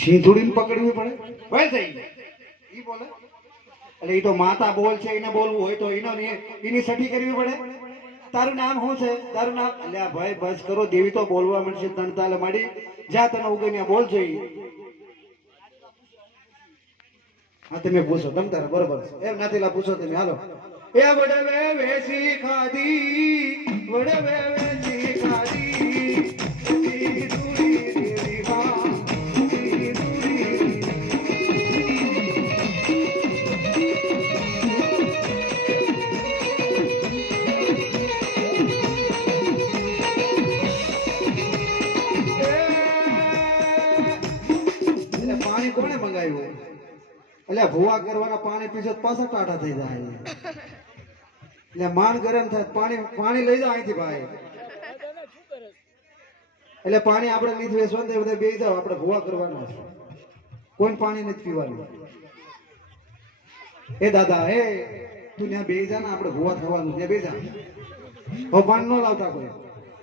સિંધુડીને પકડવી પડે ભાઈ થઈ ઈ બોલે એટલે ઈ તો માતા બોલ છે, એને બોલવું હોય તો એની સઠી કરવી પડે. તારું નામ શું છે? તારું નામ અલ્યા ભાઈ બસ કરો, દેવી તો બોલવા મળશે તણ તાલે માડી જા તને ઉગન્યા બોલ છે. હા તમે પૂછો તમ તારે બરોબર એમ નાતીલા પૂછો તમે હાલો. એ વડવે વેસી ખાધી વડવે વેસી ખાધી કોને મંગાવ્યું? એટલે ભૂવા કરવાના પાણી પીછો પાછા ટાટા થઈ જાય. એટલે માન ગરમ થાય પાણી લઈ જાવ અહીંથી ભાઈ. એટલે પાણી આપણે લીધું એ સોંદે બધા બે જાવ, આપણે ભૂવા કરવાના છે, કોઈ પાણી નથી પીવાનું. એ દાદા એ તું ત્યાં બે જા ને, આપણે ભૂવા થવાનું ત્યાં બે જા. હવે પાણી ન લાવતા કોઈ.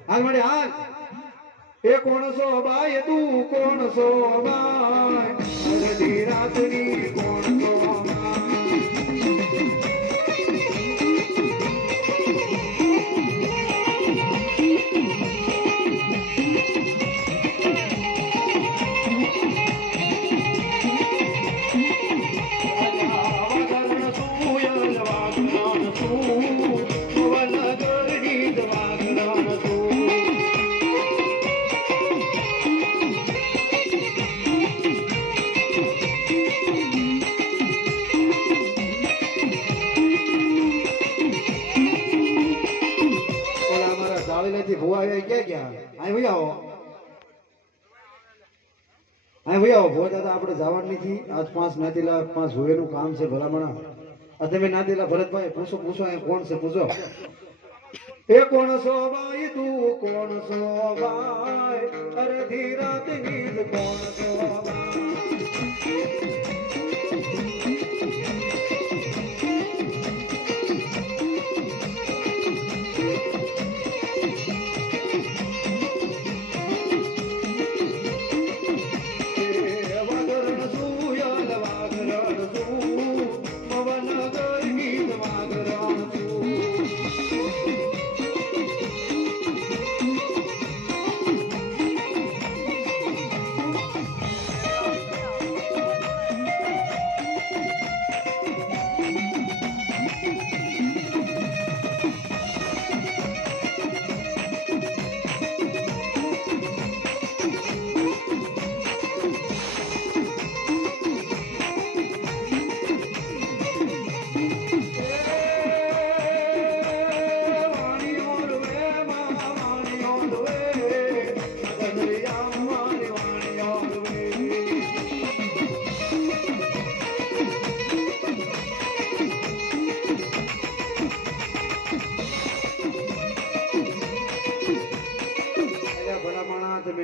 હાલ મળે હાલ. એ કોણ સો બાય તું કોણ સો બાય અડધી રાતની કોણ સો આપણે જવાનું નથી આજ 5 નાતીલા 5 હોવેનું કામ છે ભલામણા. તમે નાતીલા ભરતભાઈ પૂછો કોણ છે પૂછો. એ કોણ સો બાઈ તું કોણ સો બાઈ અડધી રાતની કોણ સો બાઈ.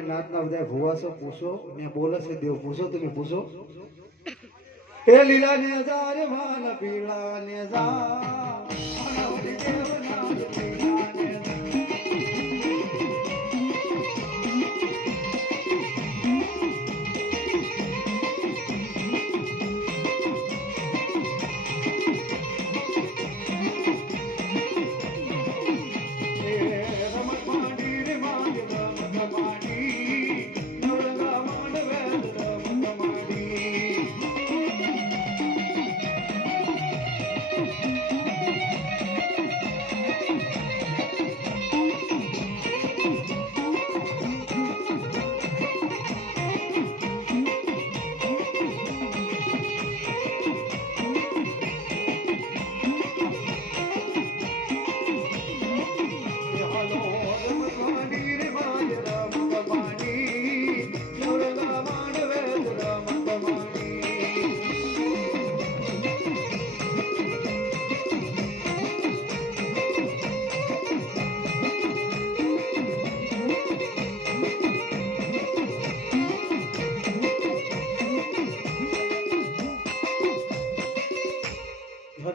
નાતના બધા ભુવાસો પૂછો ને બોલે છે દેવ પૂછો તમે પૂછો. એ લીલા ને જા રે વાલ પીળા ને જા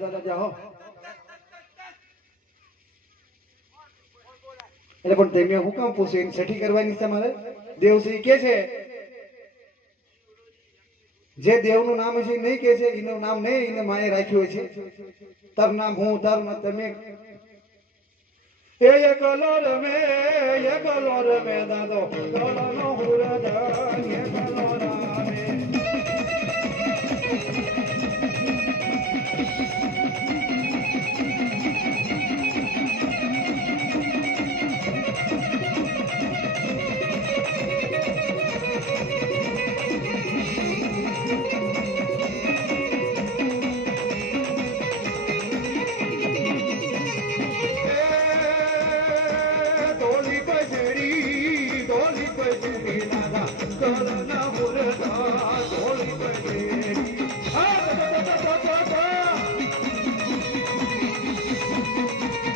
થતા જાઓ. એટલે પણ તમે હું કામ પૂછ્યું એની છઠ્ઠી કરવાની છે મારે? દેવશ્રી કે છે જે દેવનું નામ છે નહીં કે છે એનું નામ નહીં એને માએ રાખ્યું છે. તાર નામ હું તાર તમે એ એકલો રમે દાદો કળનો હુરદાન એકલો રામે. ધોળી પજડી દાદા કળના